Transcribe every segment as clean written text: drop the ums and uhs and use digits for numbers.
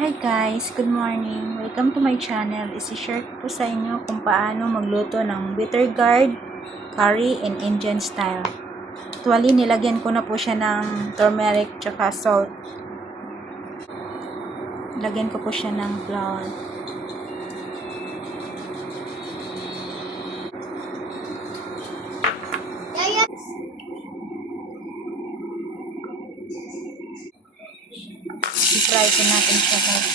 Hi guys, good morning. Welcome to my channel. Isi-share ko po sa inyo kung paano magluto ng bitter gourd curry in Indian style. Actually, nilagyan ko na po siya ng turmeric tsaka salt. Lagyan ko po siya ng flour. I-fry ko natin siya guys.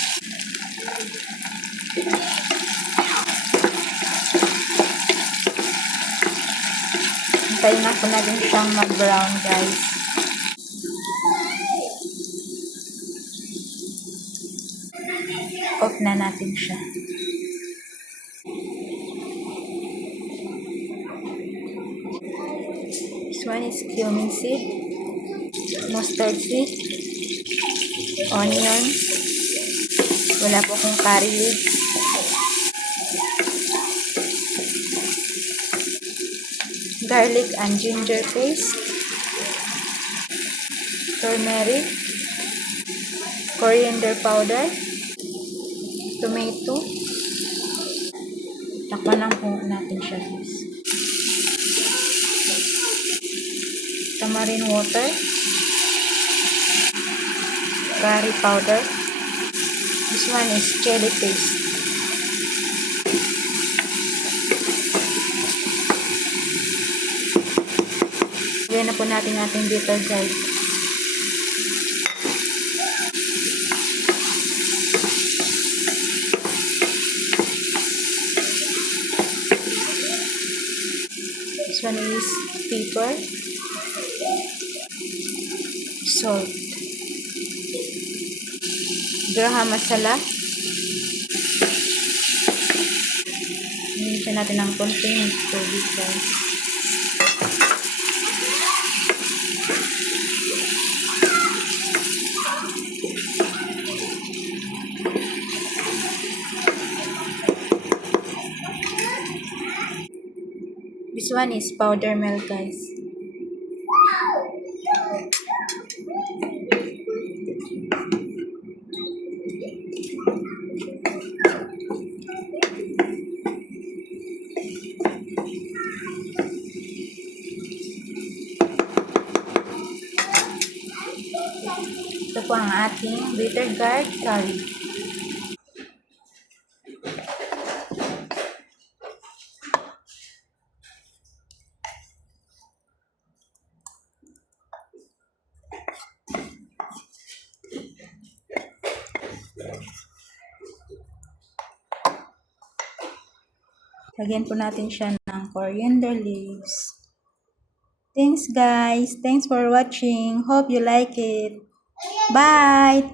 Hintayin na po natin siyang mag-brown guys. Off na natin siya. This one is cumin seed, mustard seed, onion, wala po akong curry leaves, garlic and ginger paste, turmeric, coriander powder, tomato. Takpan lang po natin siya guys. Tamarind water, curry powder. This one is chili paste. Lagyan na po natin ating bitter gourd. This one is pepper, salt, garam masala. Hinihintay natin ng konting tubig guys. This one is powder milk guys. Ito po ang ating bitter gourd curry. Lagyan po natin siya ng coriander leaves. Thanks guys. Thanks for watching. Hope you like it. Bye!